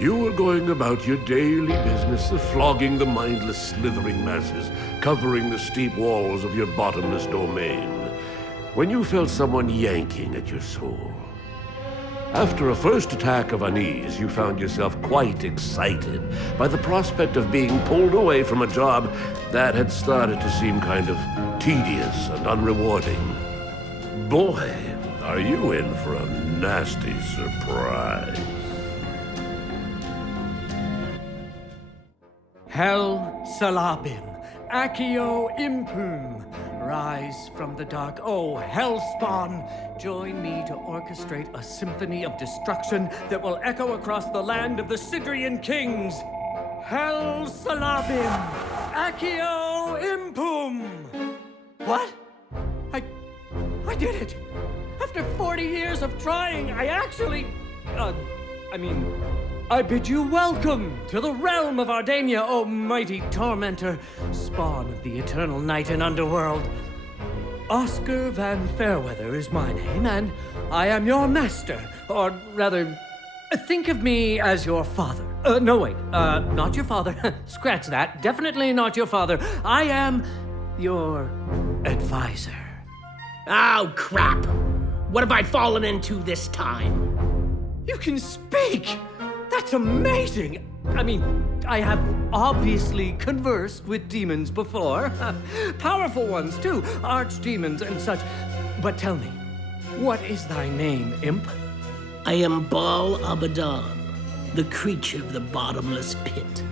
You were going about your daily business of flogging the mindless, slithering masses, covering the steep walls of your bottomless domain, when you felt someone yanking at your soul. After a first attack of unease, you found yourself quite excited by the prospect of being pulled away from a job that had started to seem kind of tedious and unrewarding. Boy, are you in for a nasty surprise. Hel Salabim, Accio Impum, rise from the dark, O Hellspawn, join me to orchestrate a symphony of destruction that will echo across the land of the Sidrian kings. Hel Salabim, Accio Impum. What? I did it! After 40 years of trying, I actually... I bid you welcome to the realm of Ardania, O mighty tormentor, spawn of the eternal night and underworld. Oscar Van Fairweather is my name, and I am your master, or rather, think of me as your father. Not your father. Scratch that. Definitely not your father. I am your advisor. Oh, crap! What have I fallen into this time? You can speak! That's amazing! I have obviously conversed with demons before. Powerful ones, too. Archdemons and such. But tell me, what is thy name, imp? I am Baal Abaddon, the creature of the bottomless pit.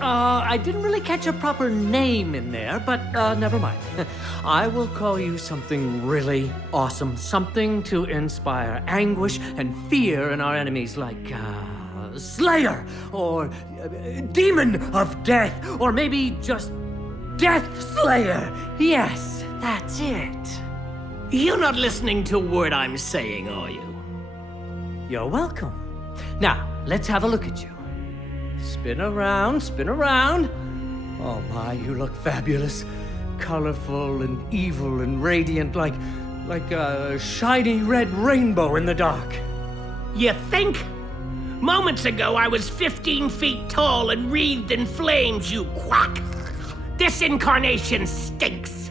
I didn't really catch a proper name in there, but never mind. I will call you something really awesome. Something to inspire anguish and fear in our enemies, like, Slayer, or Demon of Death, or maybe just Death Slayer. Yes, that's it. You're not listening to a word I'm saying, are you? You're welcome. Now, let's have a look at you. Spin around, spin around. Oh my, you look fabulous. Colorful and evil and radiant, like a shiny red rainbow in the dark. You think? Moments ago, I was 15 feet tall and wreathed in flames, you quack! This incarnation stinks!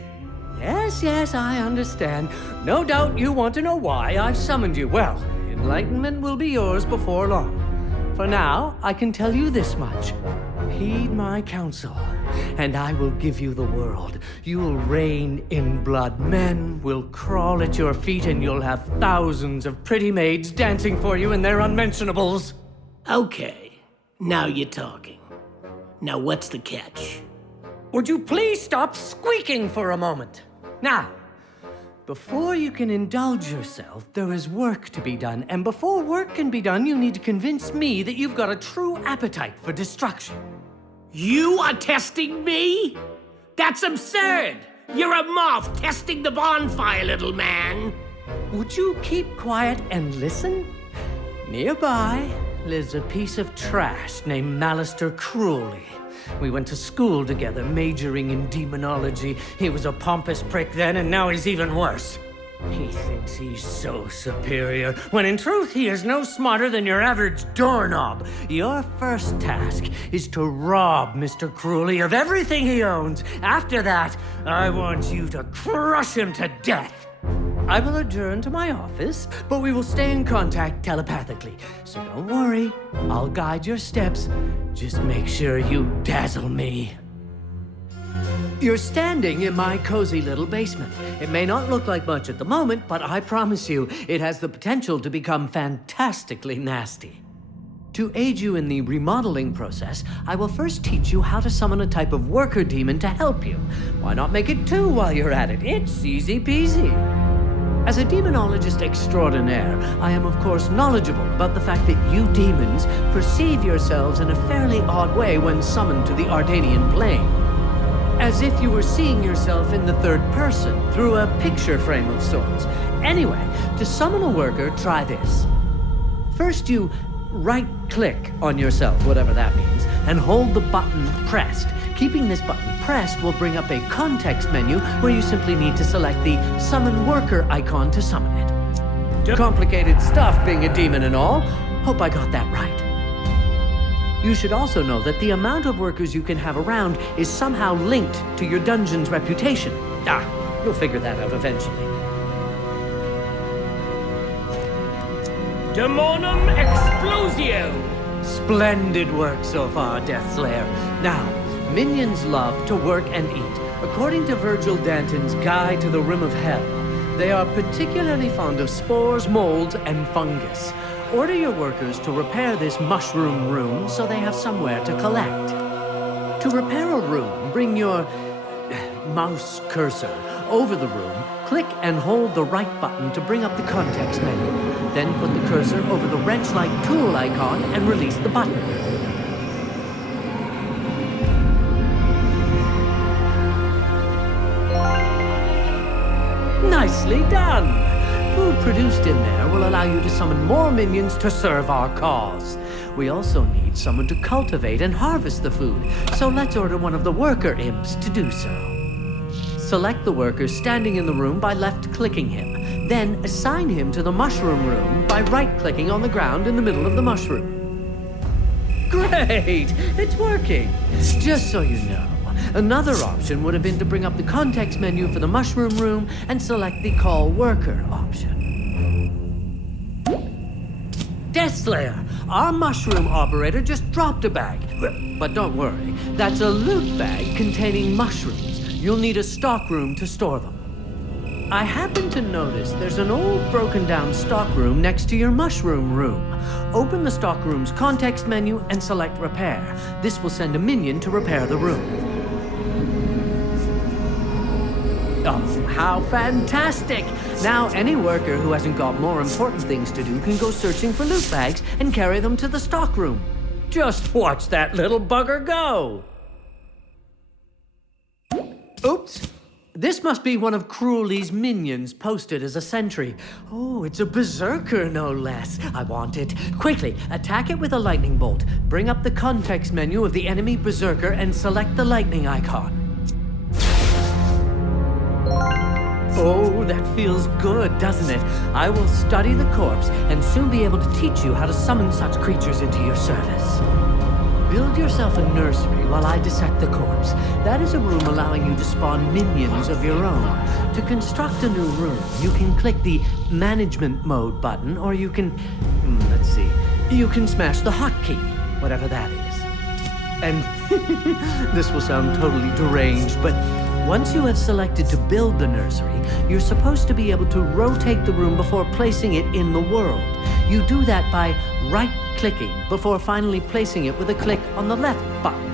Yes, I understand. No doubt you want to know why I've summoned you. Well, enlightenment will be yours before long. For now, I can tell you this much. Heed my counsel, and I will give you the world. You will reign in blood. Men will crawl at your feet, and you'll have thousands of pretty maids dancing for you in their unmentionables. Okay, now you're talking. Now what's the catch? Would you please stop squeaking for a moment? Now, before you can indulge yourself, there is work to be done. And before work can be done, you need to convince me that you've got a true appetite for destruction. You are testing me? That's absurd! You're a moth testing the bonfire, little man! Would you keep quiet and listen? Nearby lives a piece of trash named Malister Cruelly. We went to school together, majoring in demonology. He was a pompous prick then, and now he's even worse. He thinks he's so superior, when in truth he is no smarter than your average doorknob. Your first task is to rob Mr. Cruelly of everything he owns. After that, I want you to crush him to death. I will adjourn to my office, but we will stay in contact telepathically. So don't worry, I'll guide your steps. Just make sure you dazzle me. You're standing in my cozy little basement. It may not look like much at the moment, but I promise you, it has the potential to become fantastically nasty. To aid you in the remodeling process, I will first teach you how to summon a type of worker demon to help you. Why not make it two while you're at it? It's easy peasy. As a demonologist extraordinaire, I am of course knowledgeable about the fact that you demons perceive yourselves in a fairly odd way when summoned to the Ardanian plane. As if you were seeing yourself in the third person, through a picture frame of sorts. Anyway, to summon a worker, try this. First you right-click on yourself, whatever that means, and hold the button pressed. Keeping this button pressed will bring up a context menu where you simply need to select the Summon Worker icon to summon it. Complicated stuff being a demon and all. Hope I got that right. You should also know that the amount of workers you can have around is somehow linked to your dungeon's reputation. You'll figure that out eventually. Demonum Explosio! Splendid work so far, Deathslayer. Now, minions love to work and eat. According to Virgil Danton's Guide to the Rim of Hell, they are particularly fond of spores, molds, and fungus. Order your workers to repair this mushroom room so they have somewhere to collect. To repair a room, bring your mouse cursor over the room, click and hold the right button to bring up the context menu. Then put the cursor over the wrench-like tool icon and release the button. Nicely done! Food produced in there will allow you to summon more minions to serve our cause. We also need someone to cultivate and harvest the food, so let's order one of the worker imps to do so. Select the worker standing in the room by left-clicking him. Then assign him to the mushroom room by right-clicking on the ground in the middle of the mushroom. Great! It's working! Just so you know, another option would have been to bring up the context menu for the mushroom room and select the Call Worker option. Deathslayer, our mushroom operator just dropped a bag. But don't worry, that's a loot bag containing mushrooms. You'll need a stockroom to store them. I happen to notice there's an old broken down stockroom next to your mushroom room. Open the stockroom's context menu and select Repair. This will send a minion to repair the room. Oh, how fantastic! Now any worker who hasn't got more important things to do can go searching for loot bags and carry them to the stockroom. Just watch that little bugger go! Oops! This must be one of Cruelly's minions posted as a sentry. Oh, it's a berserker, no less. I want it. Quickly, attack it with a lightning bolt. Bring up the context menu of the enemy berserker and select the lightning icon. Oh, that feels good, doesn't it? I will study the corpse and soon be able to teach you how to summon such creatures into your service. Build yourself a nursery while I dissect the corpse. That is a room allowing you to spawn minions of your own. To construct a new room, you can click the Management Mode button, or you can... let's see. You can smash the hotkey, whatever that is. And this will sound totally deranged, but once you have selected to build the nursery, you're supposed to be able to rotate the room before placing it in the world. You do that by right-clicking before finally placing it with a click on the left button.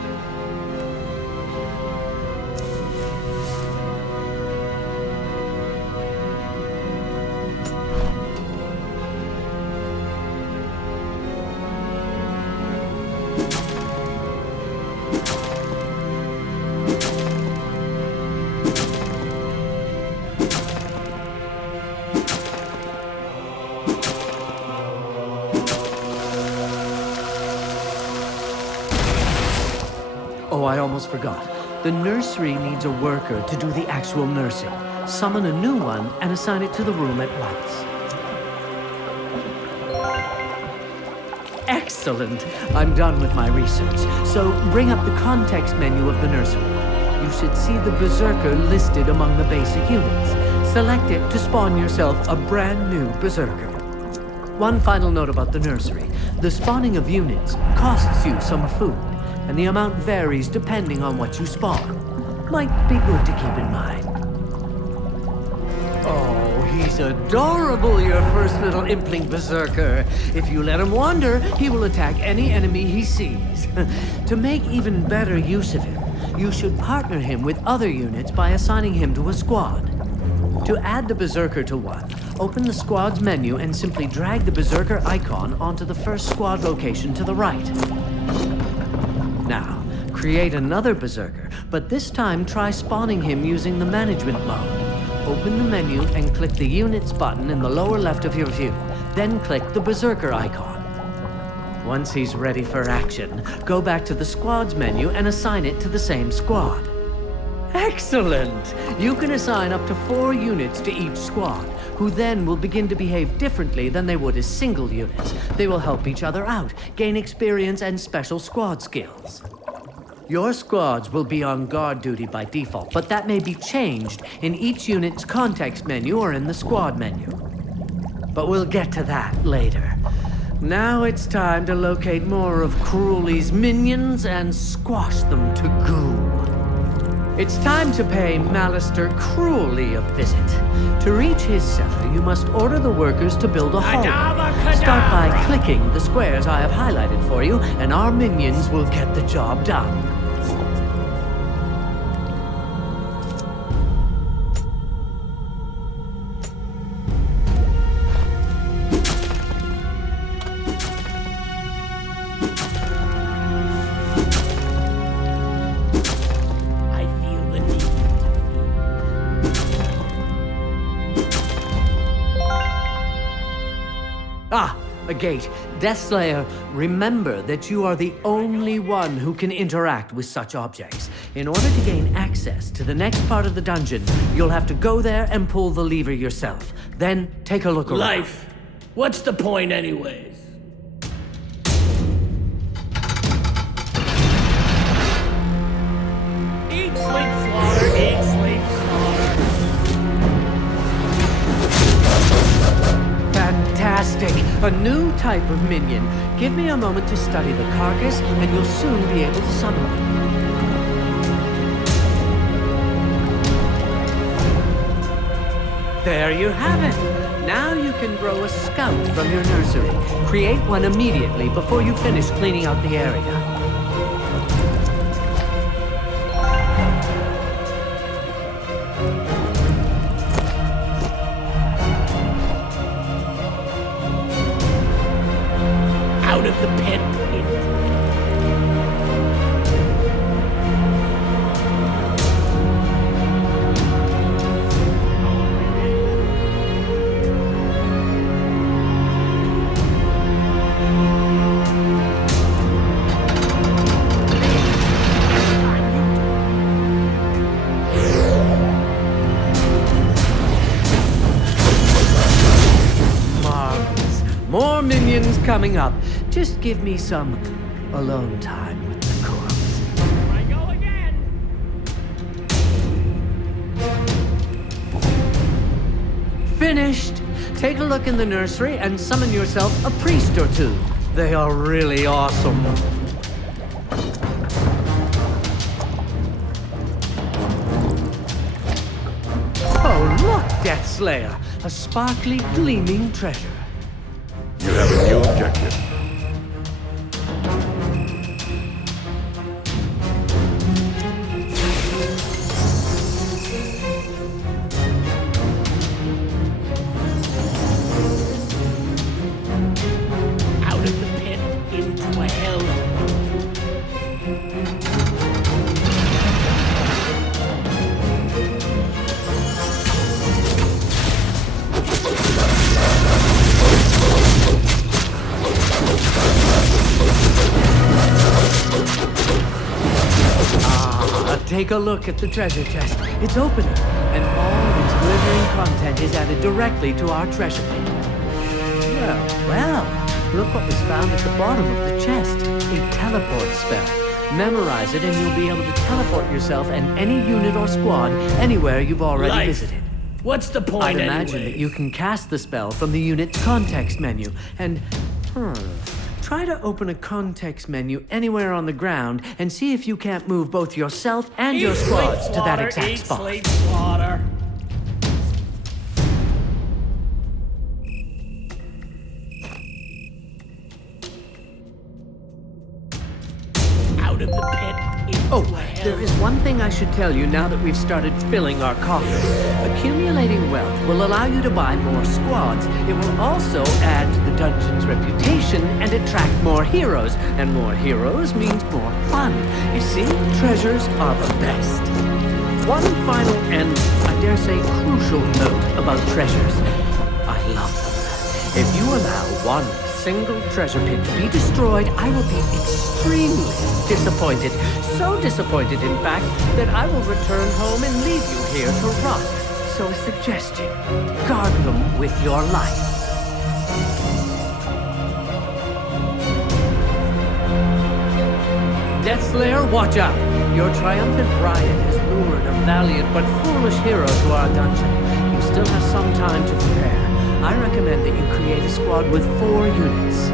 Oh, I almost forgot. The nursery needs a worker to do the actual nursing. Summon a new one and assign it to the room at once. Excellent! I'm done with my research. So bring up the context menu of the nursery. You should see the berserker listed among the basic units. Select it to spawn yourself a brand new berserker. One final note about the nursery. The spawning of units costs you some food, and the amount varies depending on what you spawn. Might be good to keep in mind. Oh, he's adorable, your first little impling berserker. If you let him wander, he will attack any enemy he sees. To make even better use of him, you should partner him with other units by assigning him to a squad. To add the berserker to one, open the squad's menu and simply drag the berserker icon onto the first squad location to the right. Now, create another berserker, but this time try spawning him using the management mode. Open the menu and click the Units button in the lower left of your view. Then click the berserker icon. Once he's ready for action, go back to the squad's menu and assign it to the same squad. Excellent! You can assign up to 4 units to each squad, who then will begin to behave differently than they would as single units. They will help each other out, gain experience and special squad skills. Your squads will be on guard duty by default, but that may be changed in each unit's context menu or in the squad menu. But we'll get to that later. Now it's time to locate more of Cruelly's minions and squash them to goo. It's time to pay Malister Cruelly a visit. To reach his cellar, you must order the workers to build a hallway. Start by clicking the squares I have highlighted for you, and our minions will get the job done. A gate. Deathslayer, remember that you are the only one who can interact with such objects. In order to gain access to the next part of the dungeon, you'll have to go there and pull the lever yourself. Then take a look around. Life. What's the point anyways? Eat, sleep, slaughter. Eat, sleep, slaughter. Fantastic! A new type of minion. Give me a moment to study the carcass, and you'll soon be able to summon them. There you have it! Now you can grow a scout from your nursery. Create one immediately before you finish cleaning out the area. Out of the pit. Marvelous. More minions coming up. Just give me some alone time with the corpse. Here I go again. Finished! Take a look in the nursery and summon yourself a priest or two. They are really awesome. Oh, look, Deathslayer! A sparkly, gleaming treasure. You have a new objective. Out of the pit into a hell. Take a look at the treasure chest. It's open, and all its glittering content is added directly to our treasure bin. Well, look what was found at the bottom of the chest. A teleport spell. Memorize it and you'll be able to teleport yourself and any unit or squad anywhere you've already visited. What's the point I'd imagine that you can cast the spell from the unit's context menu, and try to open a context menu anywhere on the ground and see if you can't move both yourself and your squads to that exact spot. Sleep, slaughter. Out of the pit into Oh, hell. there is one thing I should tell you now that we've started filling our coffers. Accumulating wealth will allow you to buy more squads. It will also add to the dungeon's reputation and attract more heroes. And more heroes means more fun. You see, treasures are the best. One final and, I dare say, crucial note about treasures. I love them. If you allow one single treasure pit to be destroyed, I will be extremely disappointed. So disappointed, in fact, that I will return home and leave you here to rot. So a suggestion, guard them with your life. Deathslayer, watch out! Your triumphant riot has lured a valiant but foolish hero to our dungeon. You still have some time to prepare. I recommend that you create a squad with 4 units.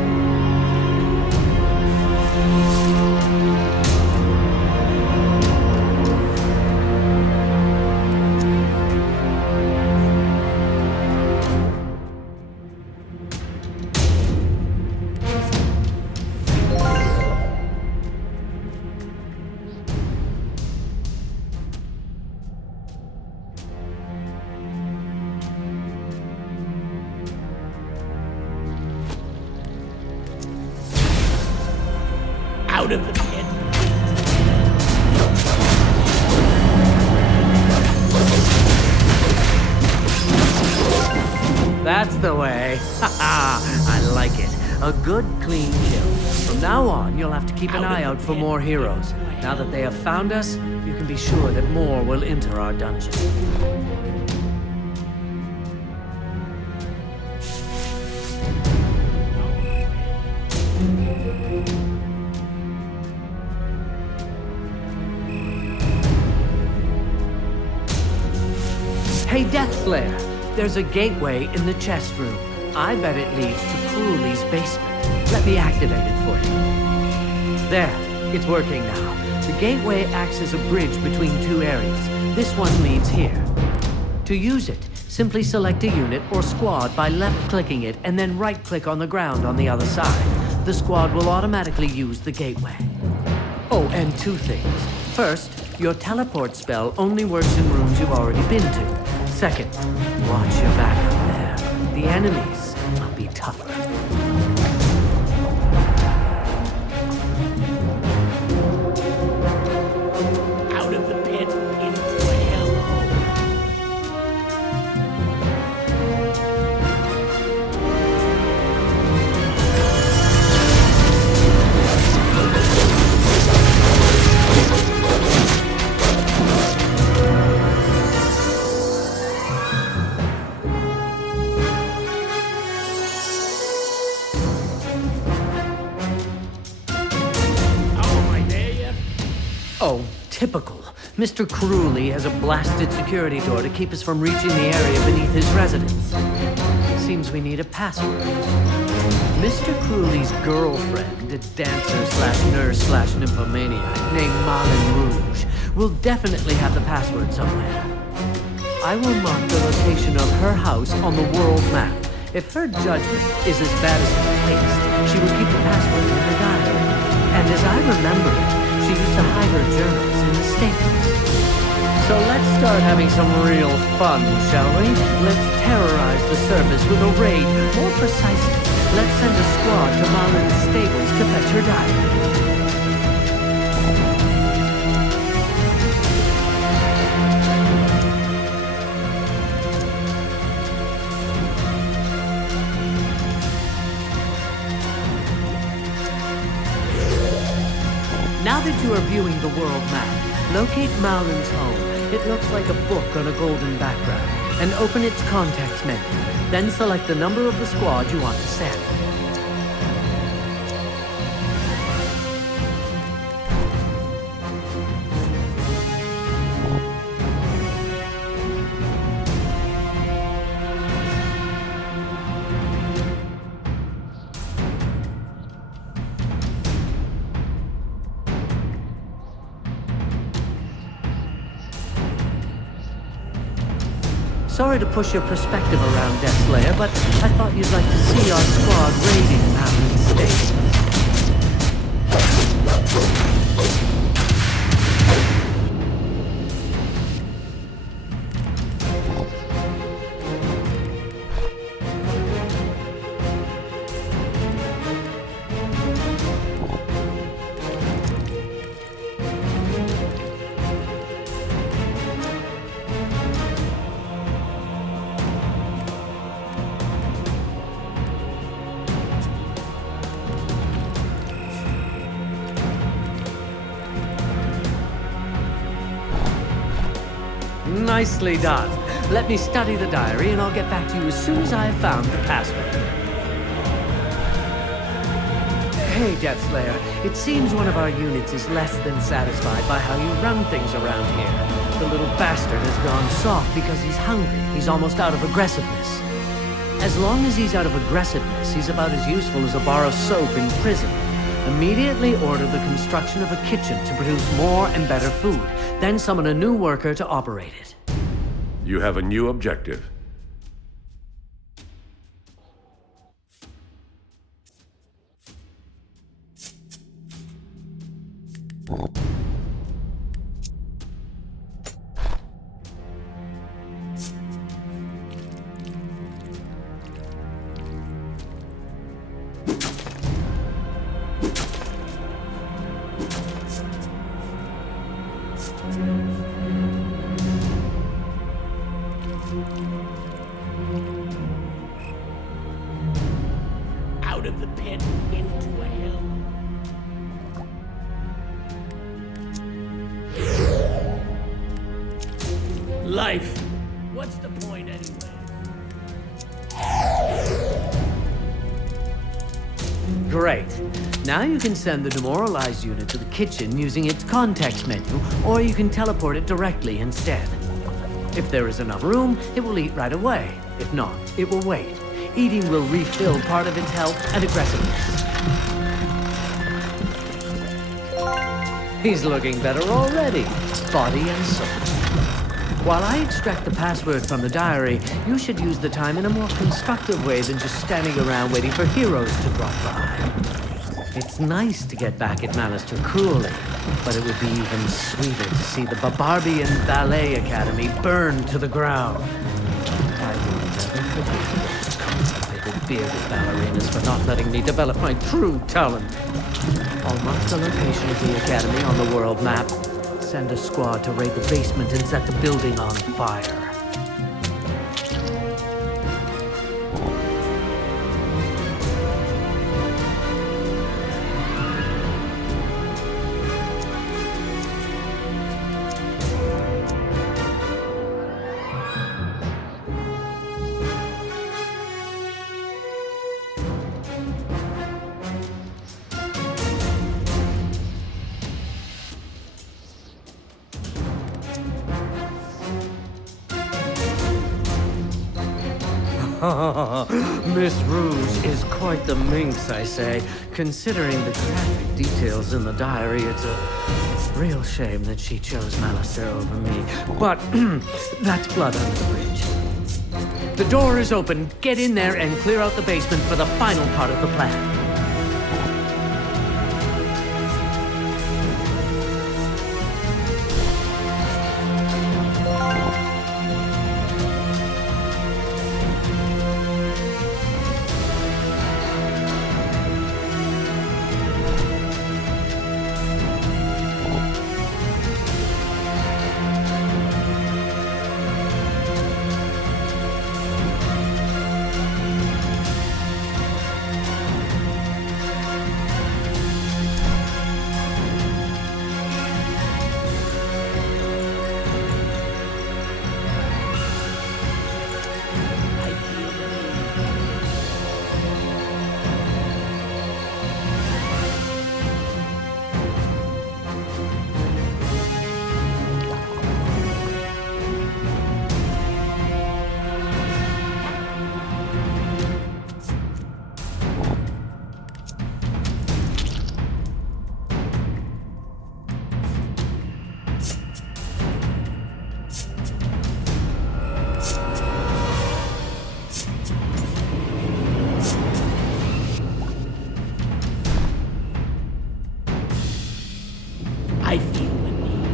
Out of the pit. That's the way. I like it. A good, clean kill. From now on, you'll have to keep an eye out for more heroes. Now that they have found us, you can be sure that more will enter our dungeon. Hey, Deathslayer, there's a gateway in the chest room. I bet it leads to Cruelly's basement. Let me activate it for you. There, it's working now. The gateway acts as a bridge between 2 areas. This one leads here. To use it, simply select a unit or squad by left-clicking it and then right-click on the ground on the other side. The squad will automatically use the gateway. Oh, and 2 things. First, your teleport spell only works in rooms you've already been to. Second, watch your back up there. The enemies will be tougher. Out of the pit into a hellhole. Oh, typical. Mr. Cruelly has a blasted security door to keep us from reaching the area beneath his residence. Seems we need a password. Mr. Cruelly's girlfriend, a dancer/nurse/nymphomaniac named Malin Rouge, will definitely have the password somewhere. I will mark the location of her house on the world map. If her judgment is as bad as her taste, she will keep the password in her diary. And as I remember it, she used to hide her journals in the stables. So let's start having some real fun, shall we? Let's terrorize the surface with a raid. More precisely, let's send a squad to Malin's stables to fetch her diary. Now that you are viewing the world map, locate Malin's home. It looks like a book on a golden background. And open its contacts menu. Then select the number of the squad you want to send. Sorry to push your perspective around, Deathslayer, but I thought you'd like to see our squad raiding Malin's station. Nicely done. Let me study the diary, and I'll get back to you as soon as I have found the password. Hey, Deathslayer. It seems one of our units is less than satisfied by how you run things around here. The little bastard has gone soft because he's hungry. He's almost out of aggressiveness. As long as he's out of aggressiveness, he's about as useful as a bar of soap in prison. Immediately order the construction of a kitchen to produce more and better food. Then summon a new worker to operate it. You have a new objective. Out of the pit into a hill. Life. What's the point anyway? Great. Now you can send the demoralized unit to the kitchen using its context menu, or you can teleport it directly instead. If there is enough room, it will eat right away. If not, it will wait. Eating will refill part of its health and aggressiveness. He's looking better already, body and soul. While I extract the password from the diary, you should use the time in a more constructive way than just standing around waiting for heroes to drop by. It's nice to get back at Malister cruelly, but it would be even sweeter to see the Barbarbian Ballet Academy burn to the ground. I will never forgive those constipated bearded ballerinas for not letting me develop my true talent. I'll mark the location of the academy on the world map. Send a squad to raid the basement and set the building on fire. Miss Rouge is quite the minx, I say. Considering the graphic details in the diary, it's a real shame that she chose Malister over me. But that's blood under the bridge. The door is open. Get in there and clear out the basement for the final part of the plan. I feel the need.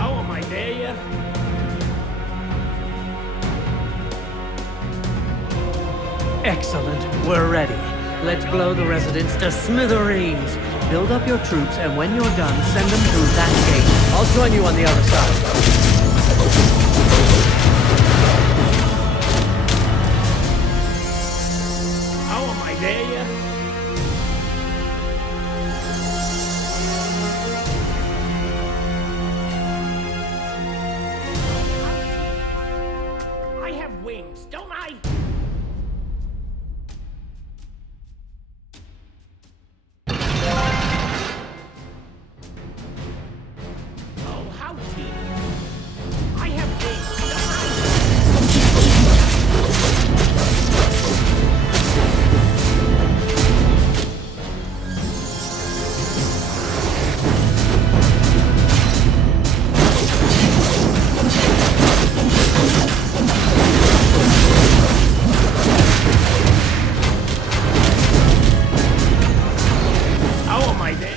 Oh, am I there yet? Excellent. We're ready. Let's blow the residents to smithereens. Build up your troops, and when you're done, send them through that gate. I'll join you on the other side. Oh, am I there yet? I have wings, don't I? Oh, how tedious. I have wings, don't I? How am I there?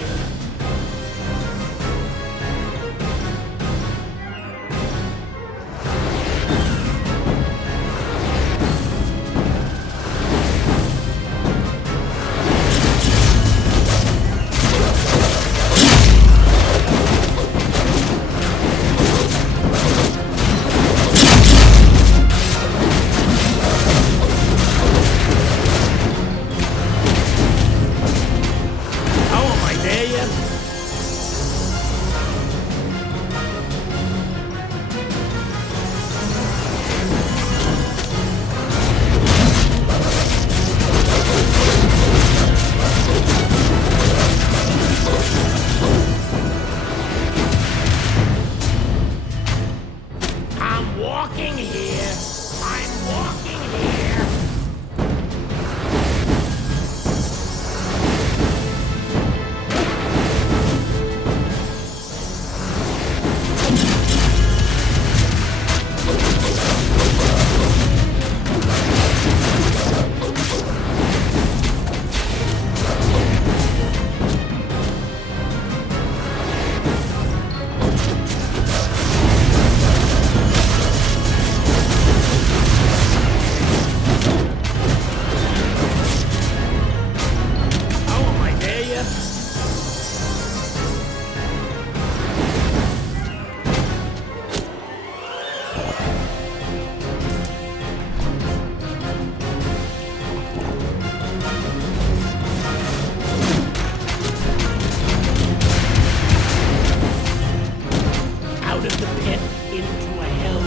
How am I there yet? I'm walking here. I'm walking here. How am I there yet? Out of the pit into a hell.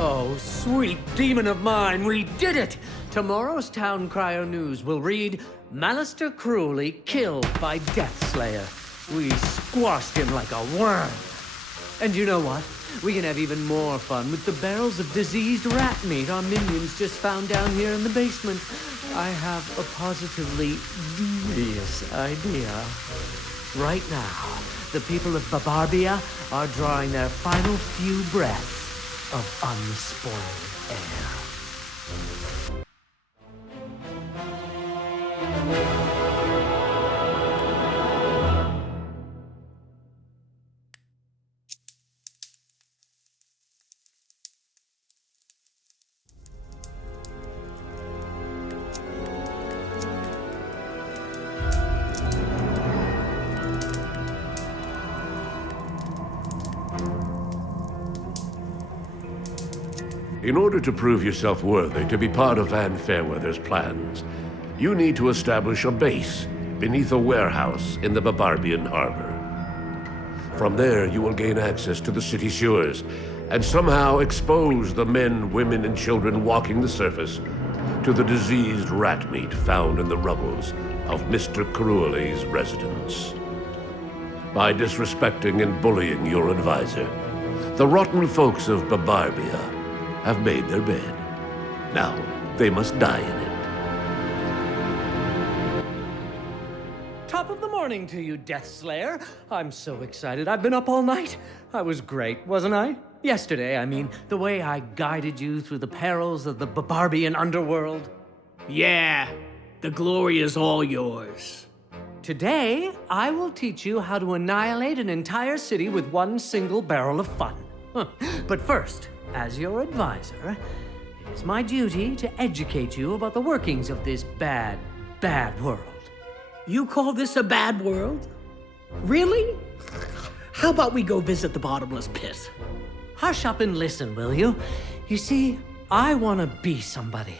Oh, sweet demon of mine, we did it! Tomorrow's town cryo news will read, Malister cruelly killed by Deathslayer. We squashed him like a worm. And you know what? We can have even more fun with the barrels of diseased rat meat our minions just found down here in the basement. I have a positively devious idea. Right now, the people of Barbarbia are drawing their final few breaths of unspoiled air. In order to prove yourself worthy to be part of Van Fairweather's plans, you need to establish a base beneath a warehouse in the Barbarbian harbor. From there, you will gain access to the city sewers and somehow expose the men, women, and children walking the surface to the diseased rat meat found in the rubbles of Mr. Cruelly's residence. By disrespecting and bullying your advisor, the rotten folks of Babarbia have made their bed. Now, they must die in it. Top of the morning to you, Death Slayer. I'm so excited. I've been up all night. I was great, wasn't I? Yesterday, I mean, the way I guided you through the perils of the Babarbian underworld. Yeah, the glory is all yours. Today, I will teach you how to annihilate an entire city with one single barrel of fun. But first, as your advisor, it is my duty to educate you about the workings of this bad, bad world. You call this a bad world? Really? How about we go visit the bottomless pit? Hush up and listen, will you? You see, I want to be somebody.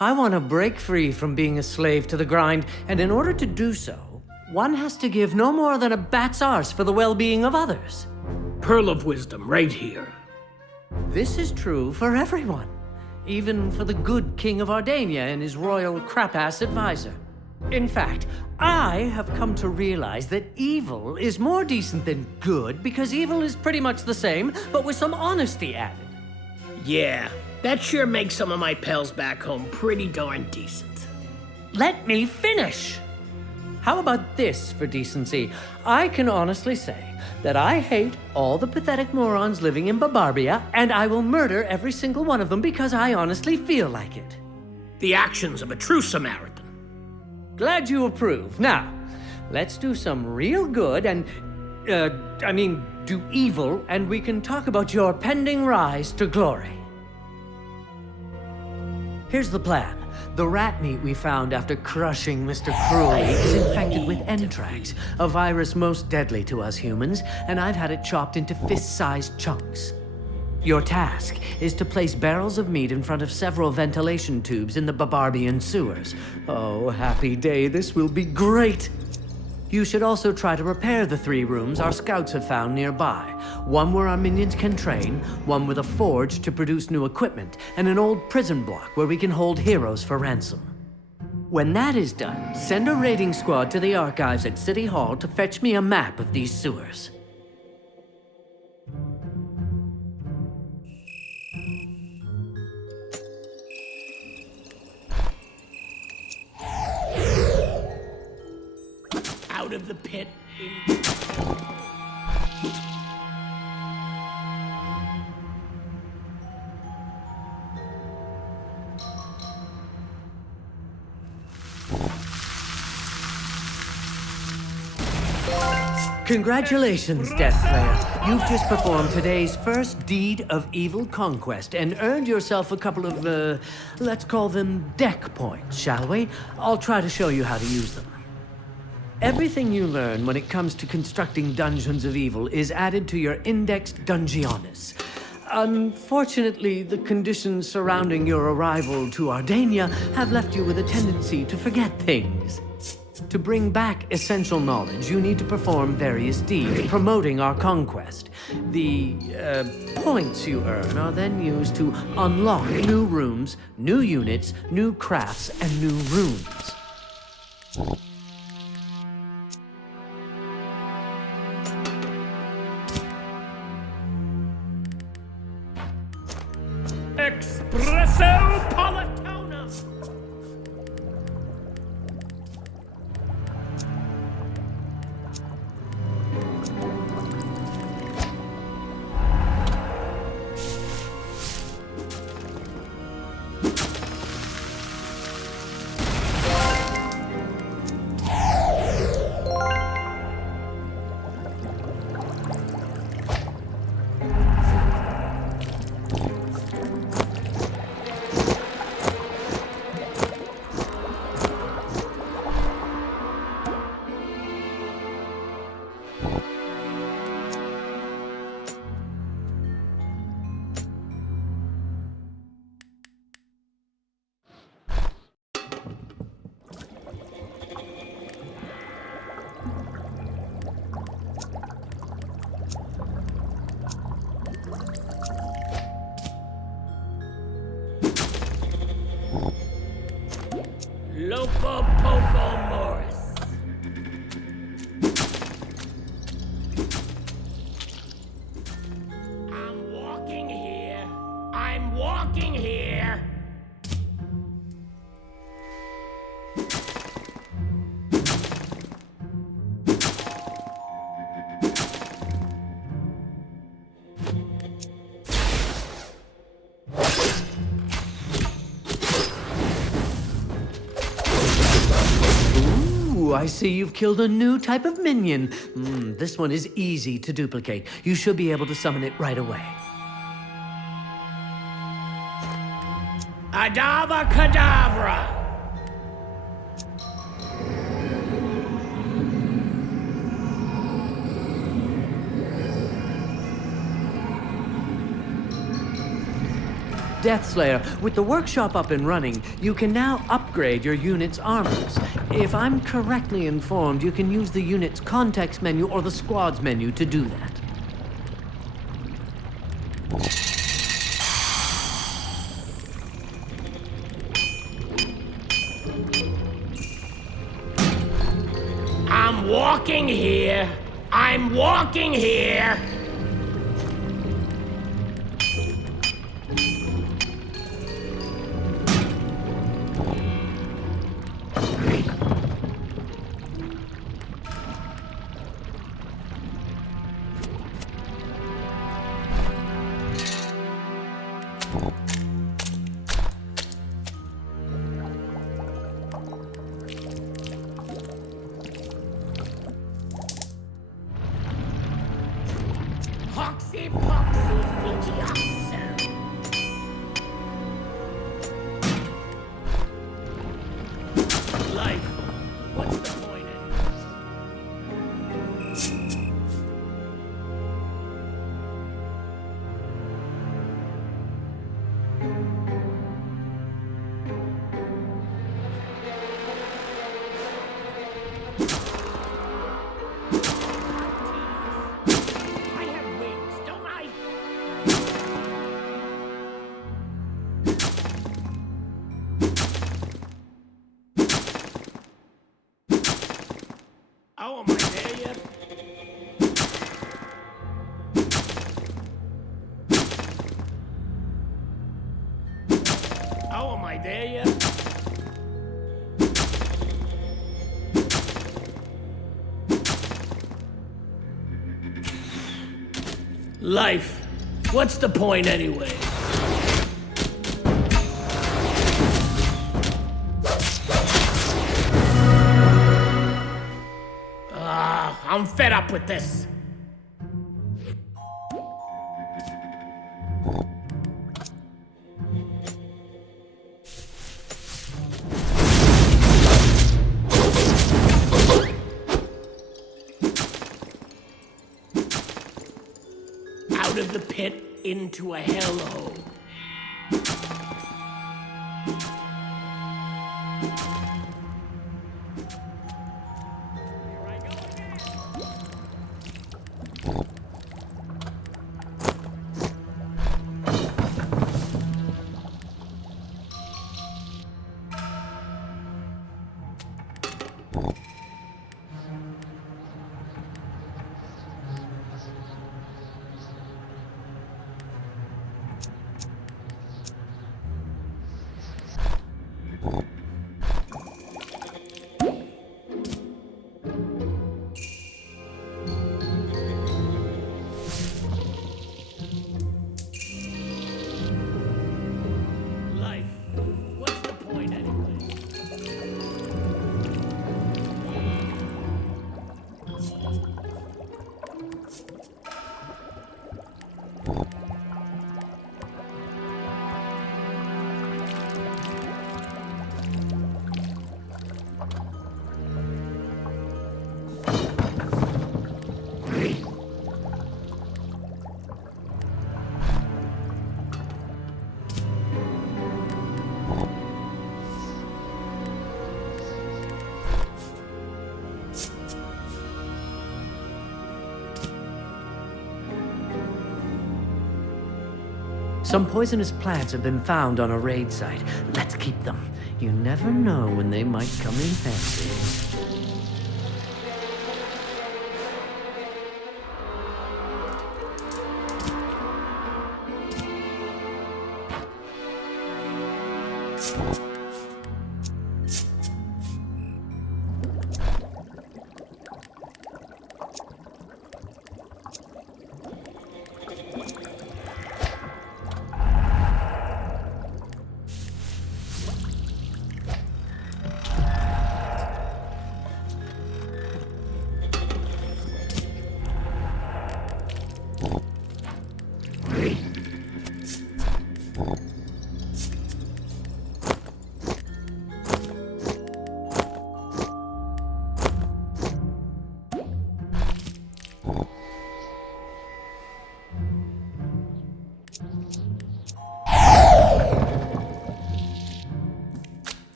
I want to break free from being a slave to the grind, and in order to do so, one has to give no more than a bat's arse for the well-being of others. Pearl of wisdom, right here. This is true for everyone, even for the good King of Ardania and his royal crap-ass advisor. In fact, I have come to realize that evil is more decent than good because evil is pretty much the same, but with some honesty added. Yeah, that sure makes some of my pals back home pretty darn decent. Let me finish! How about this for decency? I can honestly say that I hate all the pathetic morons living in Babarbia, and I will murder every single one of them because I honestly feel like it. The actions of a true Samaritan. Glad you approve. Now, let's do some real good and, do evil, and we can talk about your pending rise to glory. Here's the plan. The rat meat we found after crushing Mr. Cruelly is infected with anthrax, a virus most deadly to us humans, and I've had it chopped into fist-sized chunks. Your task is to place barrels of meat in front of several ventilation tubes in the Babarbian sewers. Oh, happy day, this will be great! You should also try to repair the 3 rooms our scouts have found nearby. One where our minions can train, one with a forge to produce new equipment, and an old prison block where we can hold heroes for ransom. When that is done, send a raiding squad to the archives at City Hall to fetch me a map of these sewers. Out of the pit. Congratulations, Death Slayer. You've just performed today's first deed of evil conquest and earned yourself a couple of, let's call them deck points, shall we? I'll try to show you how to use them. Everything you learn when it comes to constructing dungeons of evil is added to your indexed Dungeonis. Unfortunately, the conditions surrounding your arrival to Ardania have left you with a tendency to forget things. To bring back essential knowledge, you need to perform various deeds promoting our conquest. The points you earn are then used to unlock new rooms, new units, new crafts, and new runes. Espresso Palatona! for Popo Morris. I'm walking here. I'm walking here. Ooh, I see you've killed a new type of minion. This one is easy to duplicate. You should be able to summon it right away. Adava Kedavra! Deathslayer, with the workshop up and running, you can now upgrade your unit's armors. If I'm correctly informed, you can use the unit's context menu or the squad's menu to do that. I'm walking here. I'm walking here. Poxy, poxy, Fiji-oxo. Life. What's the point I have wings, don't I? Oh, am I there yet? Oh, am I there yet? Life. What's the point anyway? I'm fed up with this. Out of the pit into a hellhole. Here I go again. Life. What's the point anyway? Some poisonous plants have been found on a raid site. Let's keep them. You never know when they might come in handy.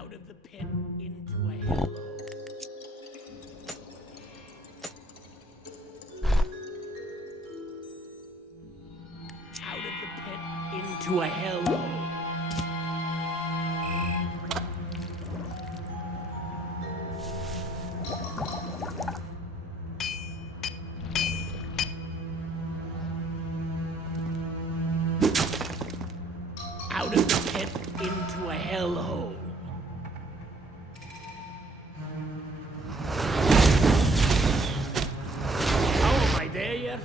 Out of the pit into a hellhole. Out of the pit into a hellhole. Out of the pit into a hellhole. Oh, am I there yet?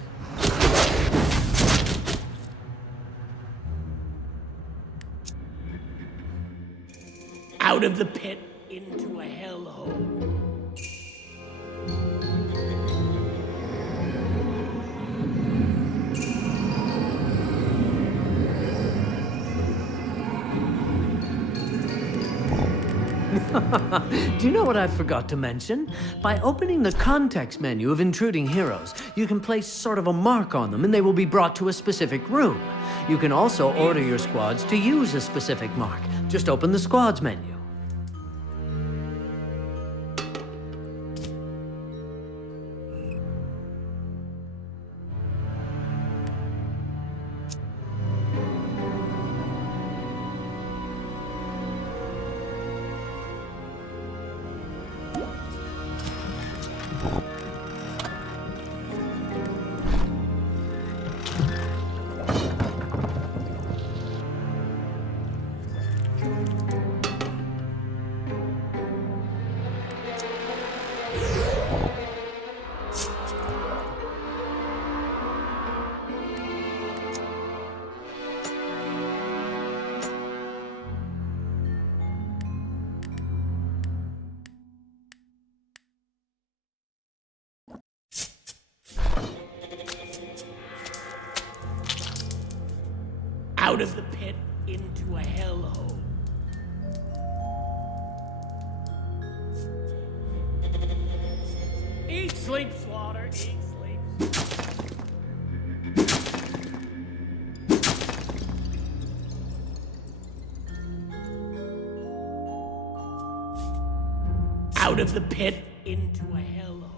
Out of the pit into a hellhole. Do you know what I forgot to mention? By opening the context menu of Intruding Heroes, you can place sort of a mark on them and they will be brought to a specific room. You can also order your squads to use a specific mark. Just open the squads menu. Out of the pit into a hellhole. Eat, sleep, slaughter. Eat, sleep. Out of the pit into a hellhole.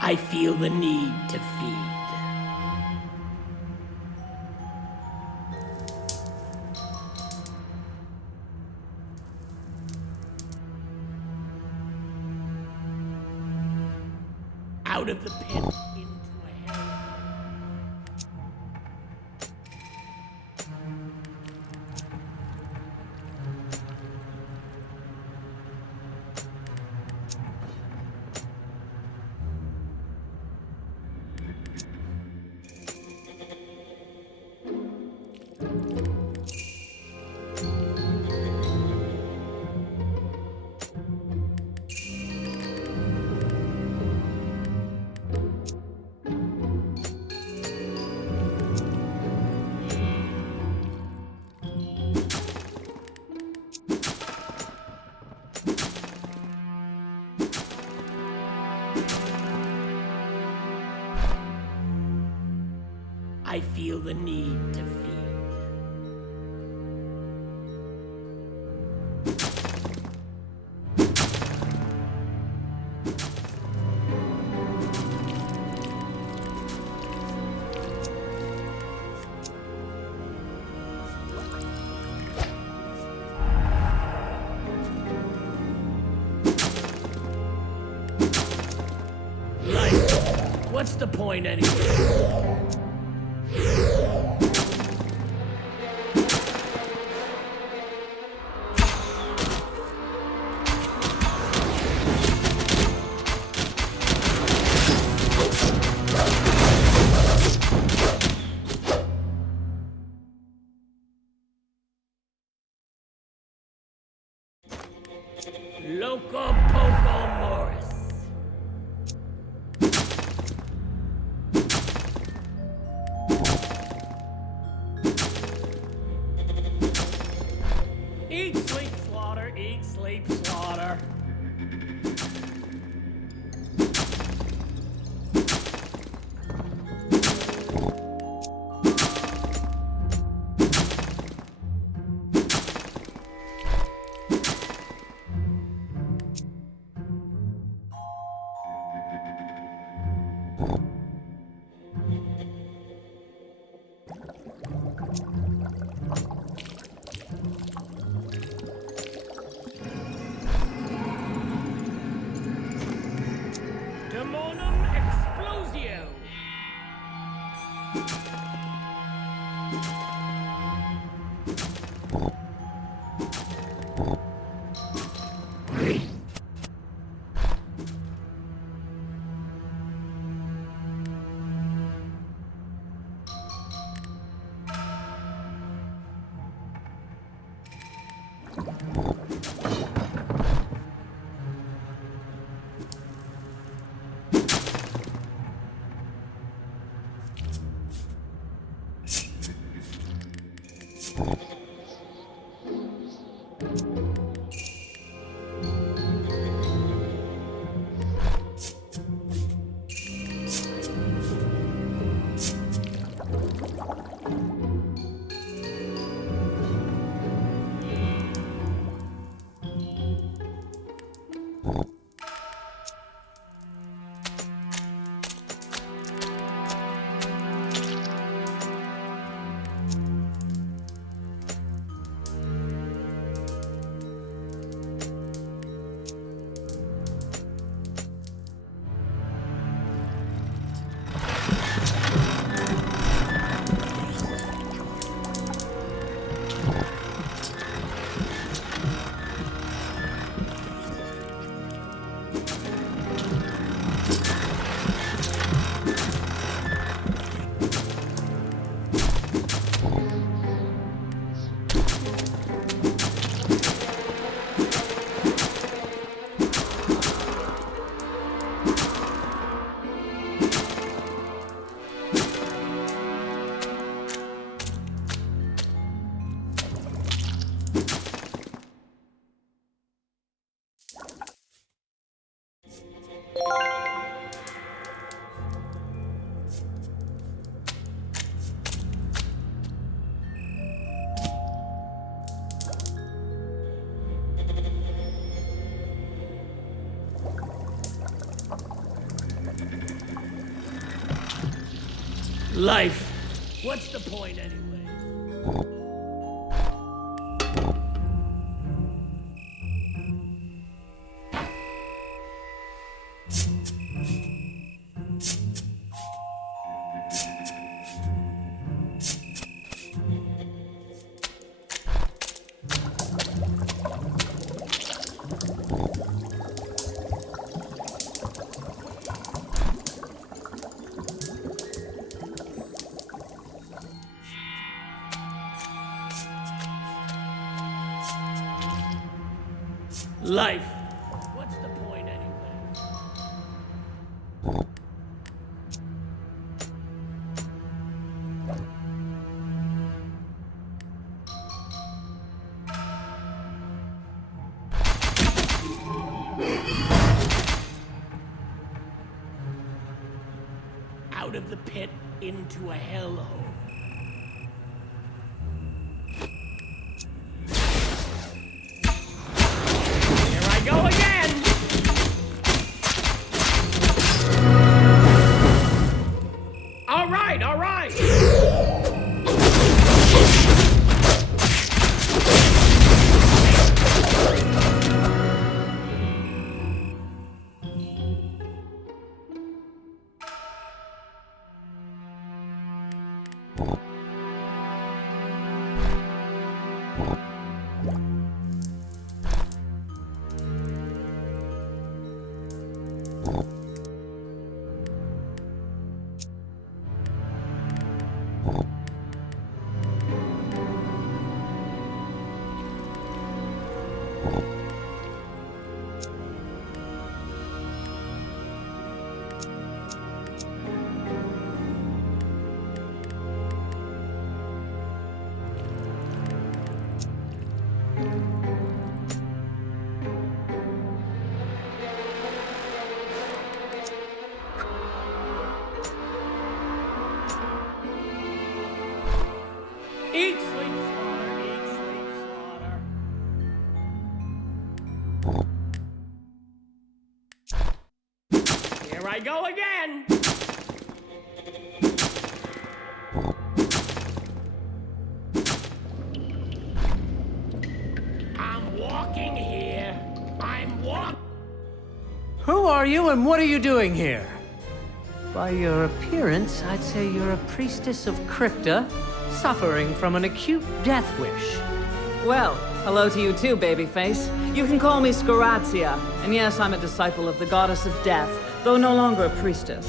I feel the need to feed. Out of the pit into a hell. I feel the need to feed. What's the point anyway? Loco Poco Morris. Eat, sleep, slaughter. Eat, sleep, slaughter. Demonum Explosio! Life. What's the point anyway? Life. What's the point anyway? Out of the pit into a hellhole. Here I go again! All right, all right! Eat, sleep, slaughter, eat, sleep, slaughter. Here I go again! I'm walking here. I'm walking. Who are you and what are you doing here? By your appearance, I'd say you're a priestess of Crypta, suffering from an acute death wish. Well, hello to you too, babyface. You can call me Scorazia, and yes, I'm a disciple of the goddess of death, though no longer a priestess.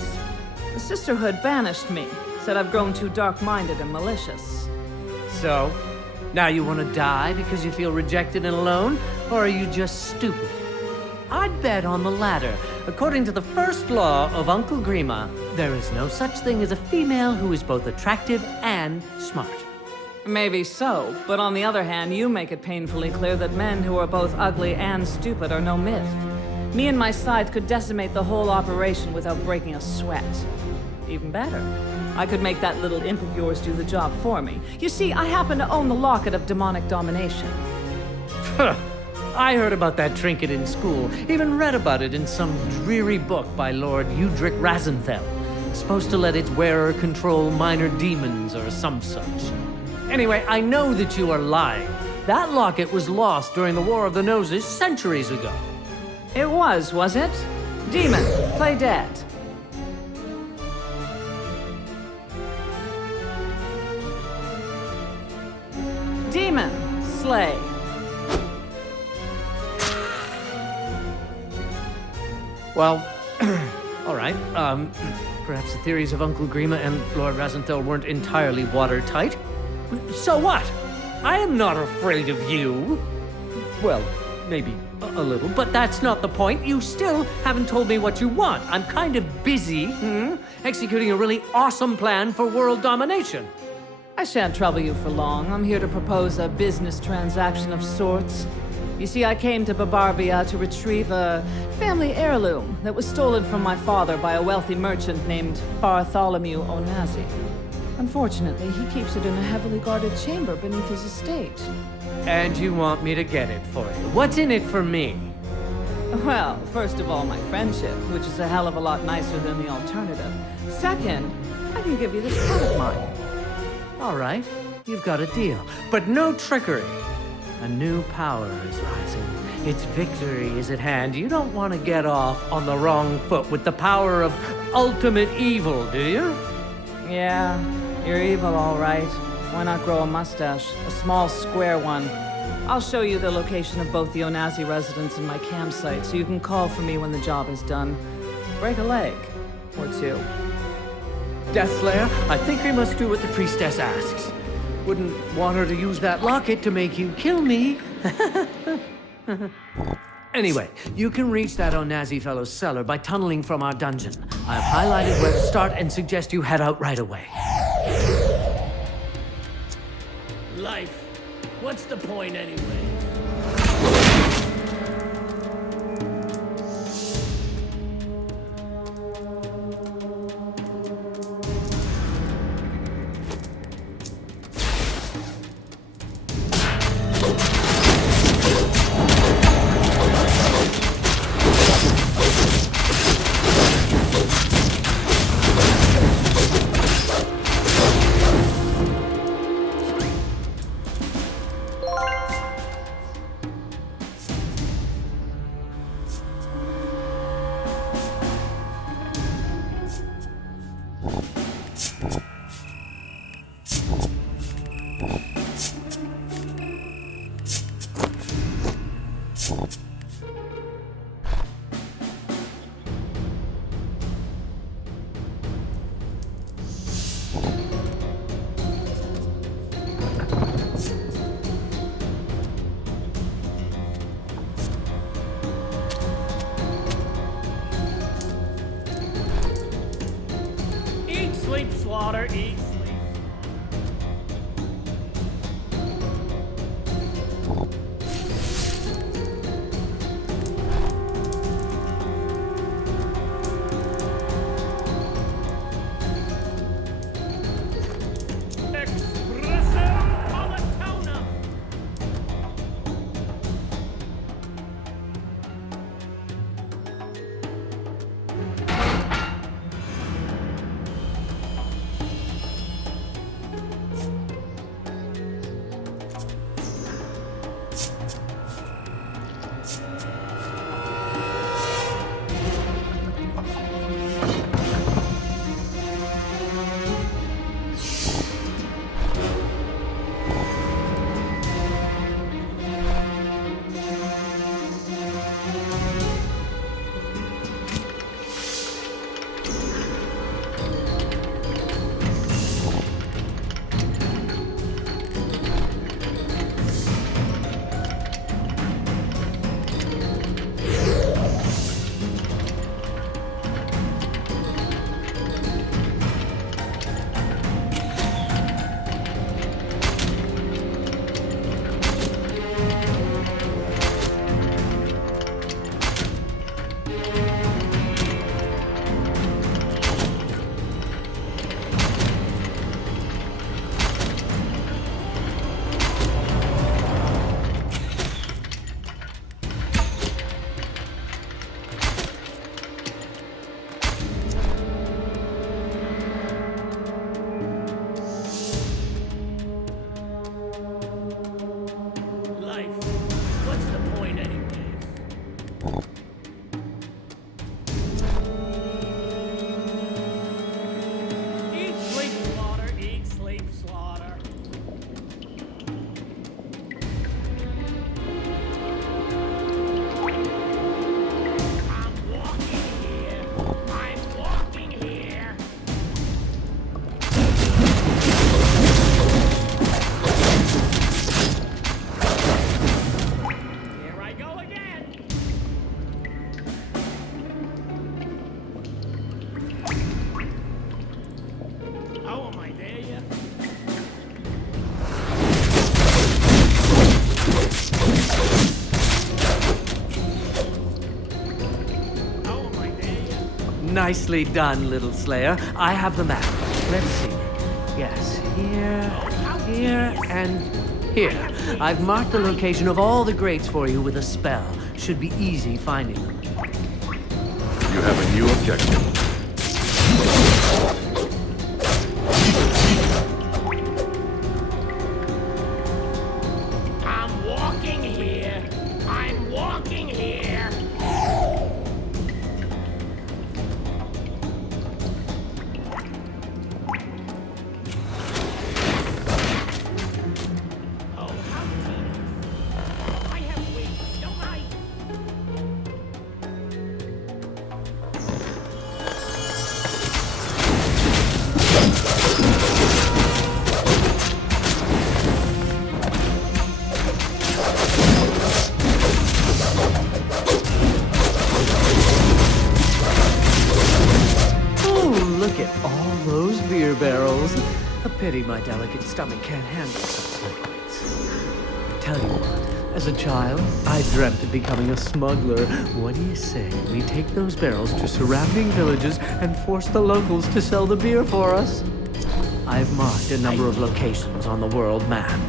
The sisterhood banished me, said I've grown too dark-minded and malicious. So, now you want to die because you feel rejected and alone, or are you just stupid? I'd bet on the latter. According to the first law of Uncle Grima, there is no such thing as a female who is both attractive and smart. Maybe so, but on the other hand, you make it painfully clear that men who are both ugly and stupid are no myth. Me and my scythe could decimate the whole operation without breaking a sweat. Even better, I could make that little imp of yours do the job for me. You see, I happen to own the locket of demonic domination. Huh. I heard about that trinket in school, even read about it in some dreary book by Lord Udric Razenthel. Supposed to let its wearer control minor demons or some such. Anyway, I know that you are lying. That locket was lost during the War of the Noses centuries ago. It was it? Demon, play dead. Demon, slay. Well, all right. Perhaps the theories of Uncle Grima and Lord Razenthal weren't entirely watertight. So what? I am not afraid of you. Well, maybe a little, but that's not the point. You still haven't told me what you want. I'm kind of busy, executing a really awesome plan for world domination. I shan't trouble you for long. I'm here to propose a business transaction of sorts. You see, I came to Babarbia to retrieve a family heirloom that was stolen from my father by a wealthy merchant named Bartholomew Onasi. Unfortunately, he keeps it in a heavily guarded chamber beneath his estate. And you want me to get it for you. What's in it for me? Well, first of all, my friendship, which is a hell of a lot nicer than the alternative. Second, I can give you this cut of mine. All right, you've got a deal, but no trickery. A new power is rising. Its victory is at hand. You don't want to get off on the wrong foot with the power of ultimate evil, do you? Yeah, you're evil, all right. Why not grow a mustache? A small, square one. I'll show you the location of both the Onasi residence and my campsite, so you can call for me when the job is done. Break a leg. Or two. Deathslayer, I think we must do what the priestess asks. Wouldn't want her to use that locket to make you kill me. Anyway, you can reach that Onasi fellow's cellar by tunneling from our dungeon. I've highlighted where to start and suggest you head out right away. Life. What's the point anyway? slaughter, eat, sleep. Nicely done, little Slayer. I have the map. Let's see. Yes, here, and here. I've marked the location of all the grates for you with a spell. Should be easy finding them. You have a new objective. I'm walking here. I'm walking here. Oh, how tedious. I have wings, don't I? Look at all those beer barrels. A pity my delicate stomach can't handle such liquids. Tell you what, as a child, I dreamt of becoming a smuggler. What do you say we take those barrels to surrounding villages and force the locals to sell the beer for us? I've marked a number of locations on the world map.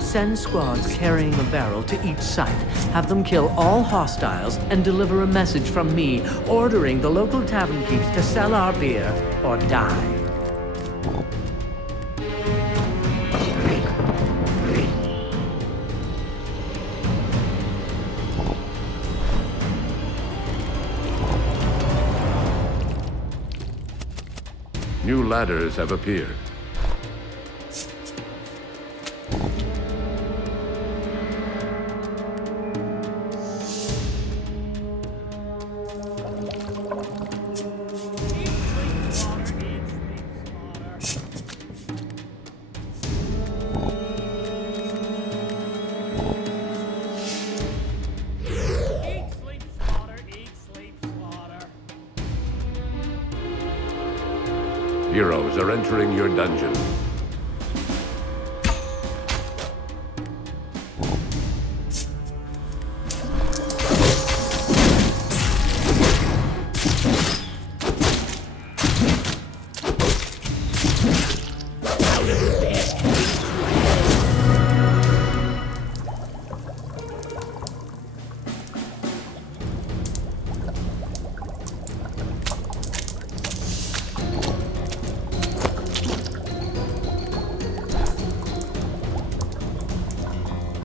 Send squads carrying a barrel to each site, have them kill all hostiles, and deliver a message from me ordering the local tavern keeps to sell our beer or die. New ladders have appeared. Heroes are entering your dungeon.